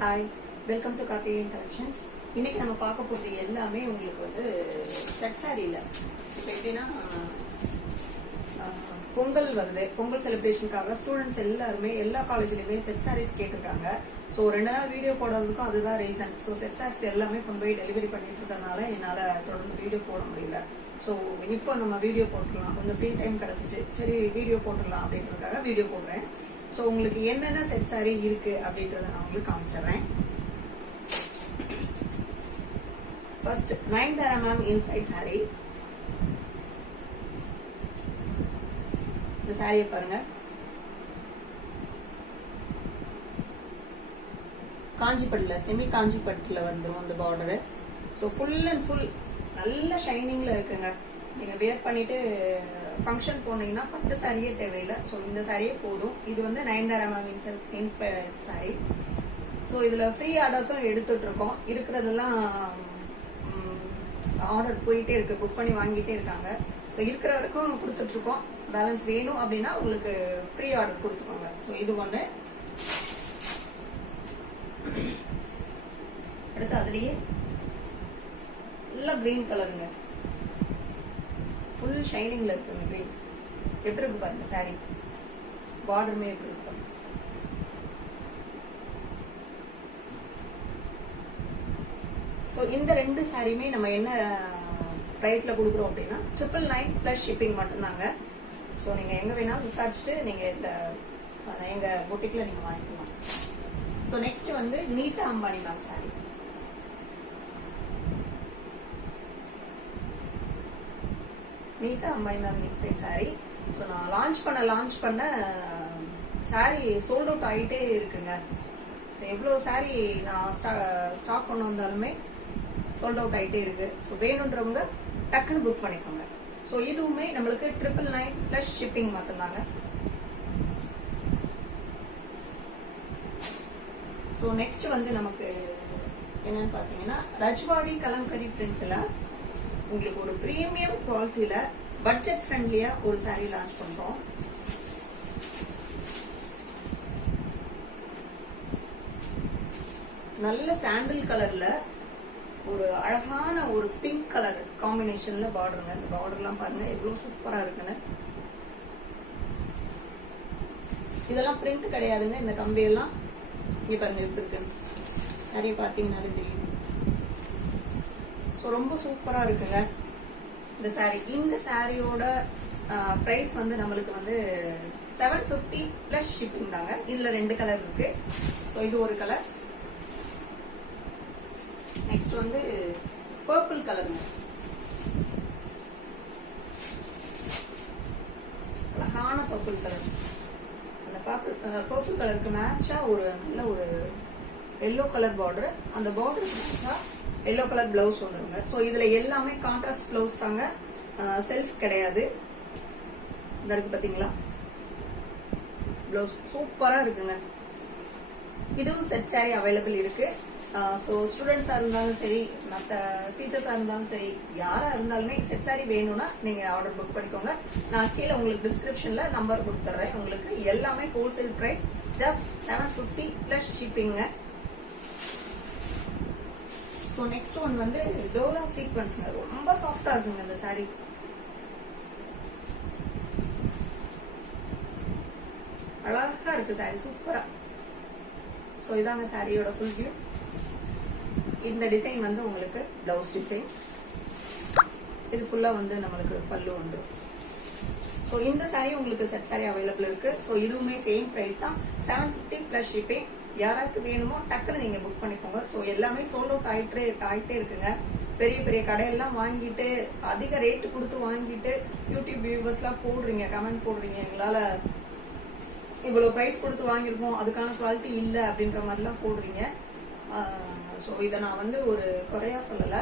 Hi, welcome to Karthikeyan collections. இன்னைக்கு நம்ம பார்க்க போகிறது எல்லாமே உங்களுக்கு வந்து செட் சாரியில். இப்போ எப்படின்னா பொங்கல் வருது, பொங்கல் செலிப்ரேஷனுக்காக ஸ்டூடெண்ட்ஸ் எல்லாருமே எல்லா காலேஜ்லையுமே செட் சாரீஸ் கேட்டிருக்காங்க. ஸோ 2 நாள் வீடியோ போடுறதுக்கும் அதுதான் ரீசன். ஸோ செட் சாரீஸ் எல்லாமே கொண்டு போய் டெலிவரி பண்ணிட்டு இருக்கறதுனால என்னால் தொடர்ந்து வீடியோ போட முடியல. ஸோ இப்போ நம்ம வீடியோ போட்டுடலாம், கொஞ்சம் ஃப்ரீ டைம் கிடச்சிச்சு, சரி வீடியோ போட்டுடலாம் அப்படின்றதுக்காக வீடியோ போடுறேன். ஸோ உங்களுக்கு என்னென்ன செட் சாரி இருக்கு அப்படின்றத நான் உங்களுக்கு காமிச்சிடுறேன். First Nayanthara ma'am inside sorry. இந்த சாரியை பாருங்க, காஞ்சிபட்டுல செமி காஞ்சிபட்டுல வந்துடும் அந்த border. So full and full நல்ல ஷைனிங்ல இருக்குங்க. நீங்க வேர் பண்ணிட்டு ஃபங்க்ஷன் போனீங்கன்னா பட்டு சாரியே தேவையில்லை. ஸோ இந்த சாரியே போதும். இது வந்து Nayanthara ma'am inspired sorry. So இதுல ஃப்ரீ ஆர்டர்ஸும் எடுத்துட்டு இருக்கோம். இருக்கிறதெல்லாம் ஆர்டர் போயிட்டே இருக்கு, புக் பண்ணி வாங்கிட்டே இருக்காங்க. ஸோ இருக்கிற வரைக்கும் கொடுத்துட்டு இருக்கோம். பேலன்ஸ் வேணும் அப்படின்னா உங்களுக்கு ஃப்ரீ ஆர்டர் கொடுத்துக்கோங்க. ஸோ இது ஒன்று. அடுத்து அதுலயே ஃபுல்லா கிரீன் கலருங்க, ஃபுல் ஷைனிங்ல இருக்குங்க. கிரீன் எப்படி இருக்கு பாருங்க. சாரி பார்டருமே எப்படி இருக்கு. ஸோ இந்த 2 சாரியுமே நம்ம என்ன பிரைஸ்ல கொடுக்குறோம் அப்படின்னா 999 பிளஸ் ஷிப்பிங் மட்டும்தாங்க. ஸோ நீங்க எங்க வேணாலும் விசாரிச்சுட்டு நீங்க எங்க பொட்டிக்ல நீங்க வாங்கிக்கலாம். ஸோ நெக்ஸ்ட் வந்து நீட்டா Ambani ma'am sari. Nita Ambani ma'am neat sari. So நான் லான்ச் பண்ண சாரி சோல்ட் அவுட் ஆகிட்டே இருக்குங்க. ஸோ எவ்வளோ சாரி நான் ஸ்டாக் கொண்டு வந்தாலுமே சோல்ட் அவுட் ஆகிட்டே இருக்கு. ஸோ வேணுன்றவங்க டக்குன்னு புக் பண்ணிக்கோங்க. ஸோ இதுவுமே நம்மளுக்கு 999 பிளஸ் ஷிப்பிங் மட்டும்தாங்க. ஸோ நெக்ஸ்ட் வந்து நமக்கு என்னன்னு பார்த்தீங்கன்னா ரஜ்வாடி கலம்கரி பிரிண்ட்ல உங்களுக்கு ஒரு பிரீமியம் குவாலிட்டியில பட்ஜெட் ஃப்ரெண்ட்லியா ஒரு சாரி லான்ச் பண்றோம். நல்ல சாண்டில் கலர்ல ஒரு அழகான ஒரு பிங்க் கலர் காம்பினேஷன்ல பார்டருங்க. இந்த பார்டர்லாம் பாருங்க எவ்வளவு சூப்பரா இருக்குன்னு. இதெல்லாம் பிரிண்ட் கிடையாதுங்க. இந்த கம்பி எல்லாம் இங்க பாருங்க எப்படி இருக்கு. நிறைய பாத்தீங்கன்னாலே தெரியும். ஸோ ரொம்ப சூப்பரா இருக்குங்க இந்த சாரி. இந்த சாரியோட பிரைஸ் வந்து நம்மளுக்கு வந்து 750 பிளஸ் ஷிப்பிங் தாங்க. இதுல 2 கலர் இருக்கு. ஸோ இது ஒரு கலர். நெக்ஸ்ட் வந்து பர்பிள் கலருங்க. அழகான பர்பிள் கலர். அந்த பர்பிள் கலருக்கு மேட்சா ஒரு நல்ல ஒரு எல்லோ கலர் பார்டர். அந்த பார்டருக்கு மேட்சா எல்லோ கலர் பிளவுஸ் வந்துருங்க. ஸோ இதுல எல்லாமே கான்ட்ராஸ்ட் பிளவுஸ் தாங்க, செல்ஃப் கிடையாது. இந்த இருக்கு பாத்தீங்களா பிளவுஸ் சூப்பரா இருக்குங்க. இதுவும் செட் சாரி அவைலபிள் இருக்கு. ஸோ ஸ்டூடெண்ட்ஸா இருந்தாலும் சரி, மற்ற டீச்சர்ஸா இருந்தாலும் சரி, யாரா இருந்தாலுமே செட் சாரி வேணும்னா நீங்க ஆர்டர் புக் பண்ணிக்கோங்க. நான் கீழே உங்களுக்கு டிஸ்கிரிப்ஷன்ல நம்பர் கொடுத்துட்றேன். உங்களுக்கு எல்லாமே ஹோல்சேல் பிரைஸ் ஜஸ்ட் 750 பிளஸ் ஷிப்பிங்க. ஸோ நெக்ஸ்ட் ஒன் வந்து டோரா சீக்வன்ஸ்ங்க. ரொம்ப சாஃப்டா இருக்குங்க இந்த சாரி. அழகா இருக்கு சாரி, சூப்பரா. ஸோ இதாங்க சாரியோட ஃபுல் வியூ. இந்த டிசைன் வந்து உங்களுக்கு பிளவுஸ் டிசைன். இது ஃபுல்லா வந்து நம்மளுக்கு பல்லு வந்துடும். ஸோ இந்த சாரி உங்களுக்கு செட் சாரி அவைலபிள் இருக்கு. ஸோ இதுவுமே சேம் பிரைஸ் தான், 750 பிளஸ் ஷிப்பிங். யாராருக்கு வேணுமோ டக்குன்னு நீங்க புக் பண்ணிக்கோங்க. ஸோ எல்லாமே சோல்ட் அவுட் ஆயிட்டே இருக்குங்க. பெரிய பெரிய கடையெல்லாம் வாங்கிட்டு அதிக ரேட்டு கொடுத்து வாங்கிட்டு யூடியூப் வியூவர்ஸ் எல்லாம் போடுறீங்க, கமெண்ட் போடுறீங்க, எங்களால இவ்வளவு பிரைஸ் கொடுத்து வாங்கிருக்கோம், அதுக்கான குவாலிட்டி இல்லை அப்படின்ற மாதிரிலாம் போடுறீங்க. ஸோ இதை நான் வந்து ஒரு குறையா சொல்லலை,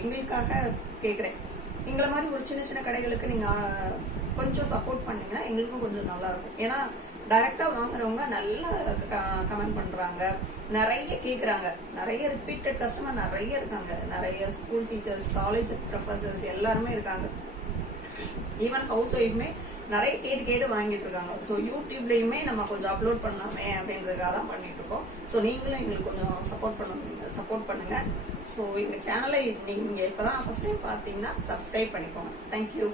எங்களுக்காக கேட்குறேன். எங்களை மாதிரி ஒரு சின்ன சின்ன கடைகளுக்கு நீங்க கொஞ்சம் சப்போர்ட் பண்ணீங்கன்னா எங்களுக்கும் கொஞ்சம் நல்லா இருக்கும். ஏன்னா டைரக்டா வாங்குறவங்க நல்லா கமெண்ட் பண்றாங்க, நிறைய கேக்குறாங்க, நிறைய ரிப்பீட்டட் கஸ்டமர் நிறைய இருக்காங்க. நிறைய ஸ்கூல் டீச்சர்ஸ், காலேஜ் ப்ரொஃபசர்ஸ் எல்லாருமே இருக்காங்க. ஈவன் ஹவுஸ் ஒய்ஃப்மே நிறைய கேட்டு வாங்கிட்டு இருக்காங்க. ஸோ யூடியூப்லயுமே நம்ம கொஞ்சம் அப்லோட் பண்ணலாமே அப்படின்றதுக்காக தான் பண்ணிட்டு இருக்கோம். ஸோ நீங்களும் எங்களுக்கு கொஞ்சம் சப்போர்ட் பண்ணுங்க. ஸோ எங்க சேனலை நீங்க இப்பதான் ஃபர்ஸ்ட் டைம் பார்த்தீங்கன்னா சப்ஸ்கிரைப் பண்ணிக்கோங்க. தேங்க்யூ.